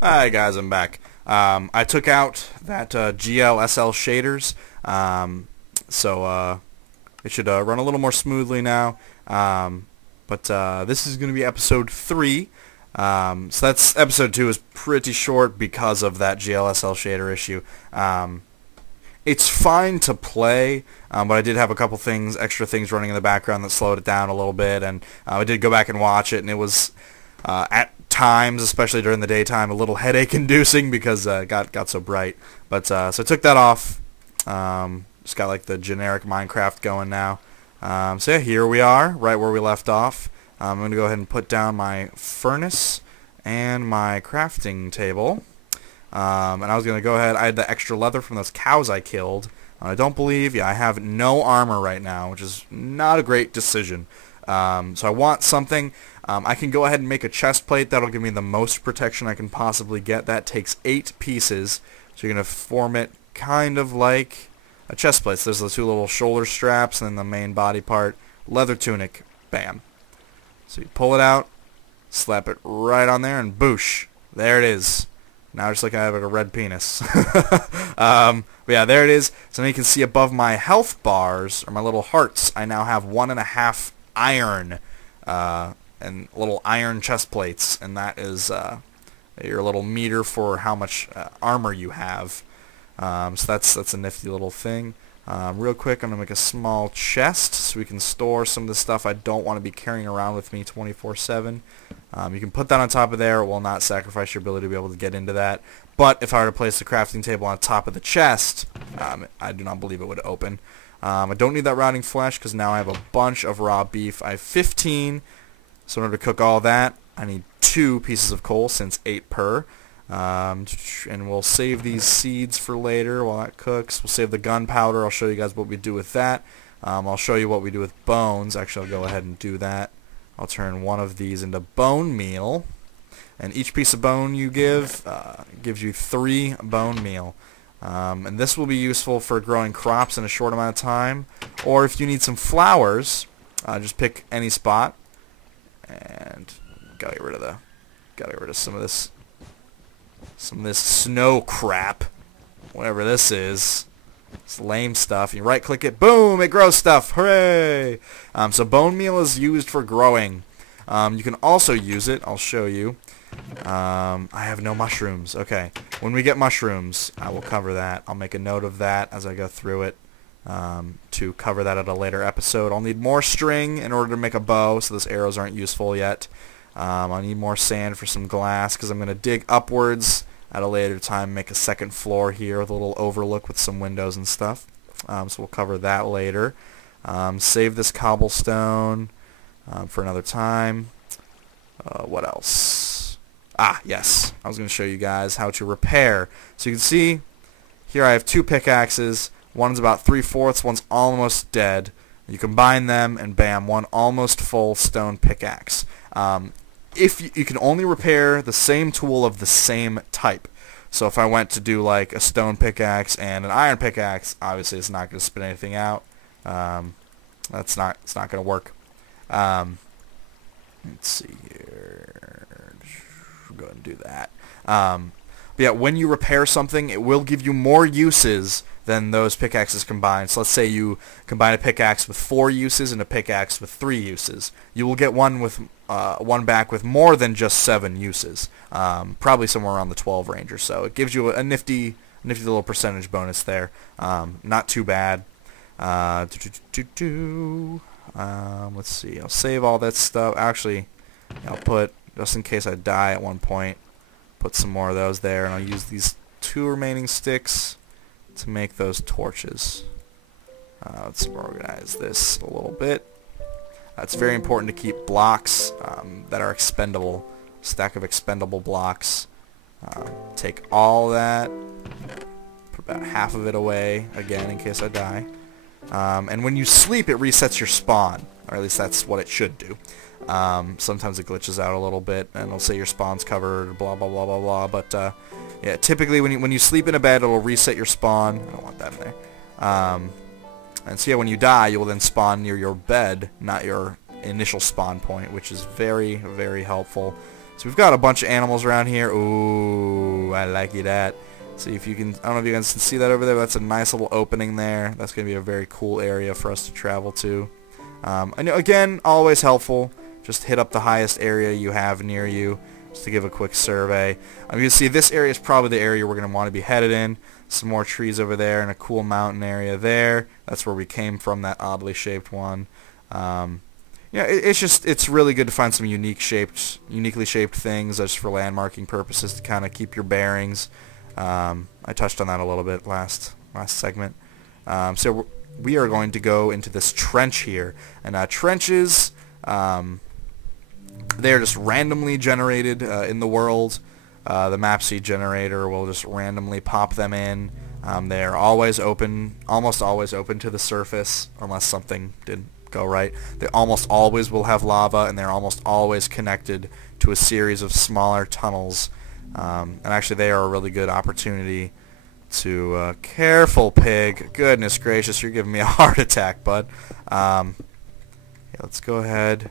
Hi guys, I'm back. I took out that GLSL shaders, so it should run a little more smoothly now. But this is going to be episode 3. So that's episode 2 is pretty short because of that GLSL shader issue. It's fine to play, but I did have a couple things, extra things running in the background that slowed it down a little bit, and I did go back and watch it, and it was at times, especially during the daytime, a little headache-inducing because it got so bright. But so I took that off. Just got like the generic Minecraft going now. So yeah, here we are, right where we left off. I'm going to go ahead and put down my furnace and my crafting table. And I was going to go ahead, I had the extra leather from those cows I killed. I don't believe, I have no armor right now, which is not a great decision. So I want something. I can go ahead and make a chest plate. That'll give me the most protection I can possibly get. That takes 8 pieces. So you're going to form it kind of like a chest plate. So there's the 2 little shoulder straps and then the main body part. Leather tunic. Bam. So you pull it out, slap it right on there, and boosh. There it is. Now just like I have like a red penis. But yeah, there it is. So now you can see above my health bars, or my little hearts, I now have 1.5 iron, and little iron chest plates, and that is your little meter for how much armor you have. So that's a nifty little thing. Real quick, I'm going to make a small chest so we can store some of the stuff I don't want to be carrying around with me 24/7. You can put that on top of there. It will not sacrifice your ability to be able to get into that. But if I were to place the crafting table on top of the chest, I do not believe it would open. I don't need that rotting flesh because now I have a bunch of raw beef. I have 15, so in order to cook all that, I need 2 pieces of coal since 8 per. And we'll save these seeds for later while that cooks. We'll save the gunpowder. I'll show you guys what we do with that. I'll show you what we do with bones. Actually, I'll go ahead and do that. I'll turn one of these into bone meal. And each piece of bone you give gives you 3 bone meal. And this will be useful for growing crops in a short amount of time. Or if you need some flowers, just pick any spot. And gotta get rid of some of this snow crap, whatever this is. It's lame stuff. You right click it, boom, it grows stuff. Hooray! So bone meal is used for growing. You can also use it, I'll show you. I have no mushrooms. Okay, when we get mushrooms, I will cover that. I'll make a note of that as I go through it, to cover that at a later episode. I'll need more string in order to make a bow, so those arrows aren't useful yet. I'll need more sand for some glass because I'm going to dig upwards at a later time, make a second floor here with a little overlook with some windows and stuff. So we'll cover that later. Save this cobblestone for another time. What else? Yes. I was going to show you guys how to repair. So you can see here I have 2 pickaxes. One's about 3/4, one's almost dead. You combine them and bam, one almost full stone pickaxe. If you can only repair the same tool of the same type. So if I went to do like a stone pickaxe and an iron pickaxe, obviously it's not going to spit anything out. It's not going to work. Let's see here. Go ahead and do that. But yeah, when you repair something, it will give you more uses than those pickaxes combined. So let's say you combine a pickaxe with 4 uses and a pickaxe with 3 uses. You will get one back with more than just 7 uses. Probably somewhere around the 12 range or so. It gives you a nifty little percentage bonus there. Not too bad. Let's see. I'll save all that stuff. Actually, I'll put, just in case I die at one point, put some more of those there, and I'll use these 2 remaining sticks to make those torches. Let's organize this a little bit. It's very important to keep blocks that are expendable. Stack of expendable blocks. Take all that, put about half of it away again in case I die. And when you sleep, it resets your spawn, or at least that's what it should do. Sometimes it glitches out a little bit, and it'll say your spawn's covered, blah blah blah blah blah. But yeah, typically when you sleep in a bed, it'll reset your spawn. I don't want that in there. And so yeah, when you die, you will then spawn near your bed, not your initial spawn point, which is very, very helpful So we've got a bunch of animals around here. Ooh, I like that. See if you can, I don't know if you guys can see that over there. That's a nice little opening there. That's going to be a very cool area for us to travel to. I know, again, always helpful. Just hit up the highest area you have near you just to give a quick survey. You can see this area is probably the area we're going to want to be headed in. Some more trees over there and a cool mountain area there. That's where we came from, that oddly shaped one. Yeah, it's really good to find some uniquely shaped things just for landmarking purposes to kind of keep your bearings. I touched on that a little bit last segment. So we are going to go into this trench here, and trenches, they're just randomly generated in the world. The map seed generator will just randomly pop them in. They're always open, almost always open to the surface, unless something did go right. They almost always will have lava, and they're almost always connected to a series of smaller tunnels. And actually they are a really good opportunity to careful pig. Goodness gracious, you're giving me a heart attack, bud. Yeah, let's go ahead.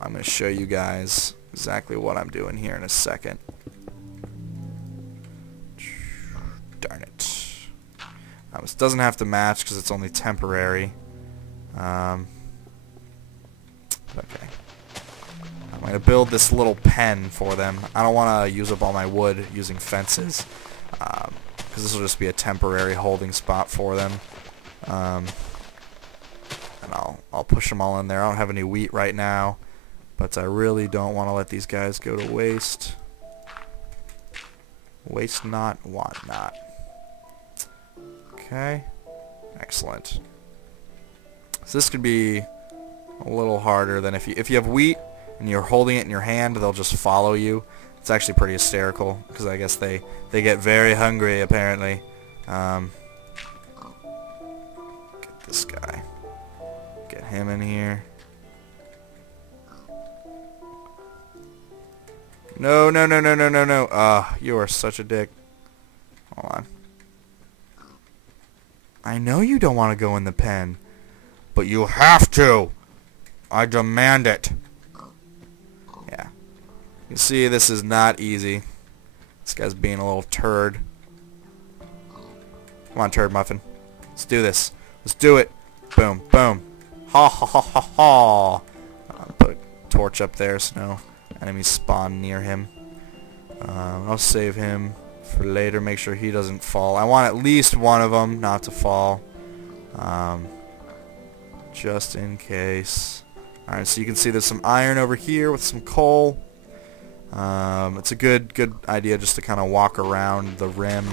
I'm going to show you guys exactly what I'm doing here in a second. Darn it. This doesn't have to match because it's only temporary. Okay. I'm going to build this little pen for them. I don't want to use up all my wood using fences, because this will just be a temporary holding spot for them. And I'll push them all in there. I don't have any wheat right now, but I really don't want to let these guys go to waste. Waste not, want not. Okay, excellent. So this could be a little harder than if you have wheat and you're holding it in your hand, they'll just follow you. It's actually pretty hysterical because I guess they get very hungry apparently. Get this guy. Get him in here. No, no, no, no, no, no, no. You are such a dick. Hold on. I know you don't want to go in the pen, but you have to. I demand it. Yeah. You see, this is not easy. This guy's being a little turd. Come on, turd muffin. Let's do this. Let's do it. Boom, boom. Ha ha ha ha ha. Put a torch up there so no enemies spawn near him. I'll save him for later. Make sure he doesn't fall. I want at least one of them not to fall. Just in case. Alright, so you can see there's some iron over here with some coal. It's a good idea just to kind of walk around the rim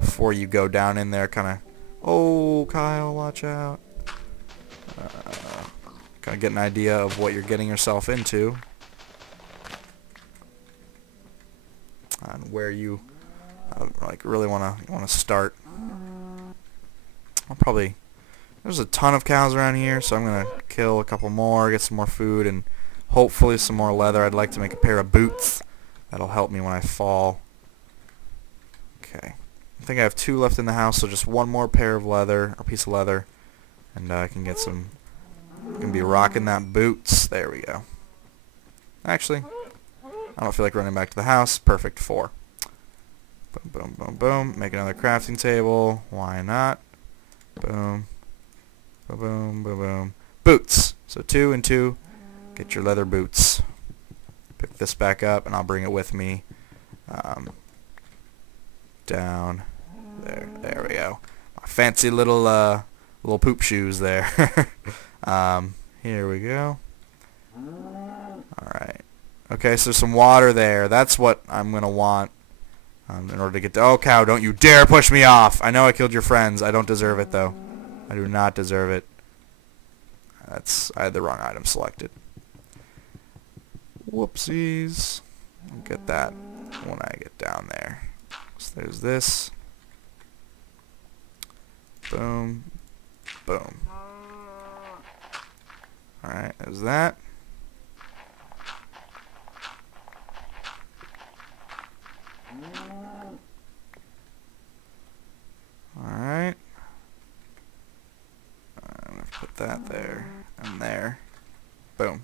before you go down in there. Kind of, oh, Kyle, watch out. Kind of get an idea of what you're getting yourself into. And where you like really want to start. I'll probably, there's a ton of cows around here, so I'm gonna kill a couple more, get some more food, and hopefully some more leather. I'd like to make a pair of boots. That'll help me when I fall. Okay, I think I have 2 left in the house, so just one more pair of leather, or piece of leather, and I can get some. Gonna be rocking that boots. There we go. Actually, I don't feel like running back to the house. Perfect. 4. Boom, boom, boom, boom. Make another crafting table. Why not? Boom. Boom, boom, boom, boom. Boots. So 2 and 2. Get your leather boots. Pick this back up, and I'll bring it with me. Down. There we go. My fancy little poop shoes there. Here we go. Alright. Okay, so some water there. That's what I'm going to want in order to get to... Oh, cow, don't you dare push me off! I know I killed your friends. I don't deserve it, though. I do not deserve it. I had the wrong item selected. Whoopsies. I'll get that when I get down there. So there's this. Boom. Boom. Alright, there's that. Alright. I'm going to put that there and there. Boom.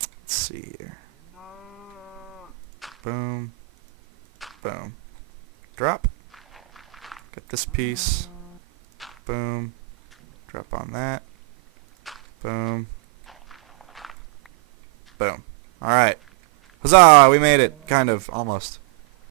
Let's see here. Boom. Boom. Drop. Get this piece. Boom. Drop on that. Boom. Boom. Alright. Huzzah! We made it. Kind of. Almost.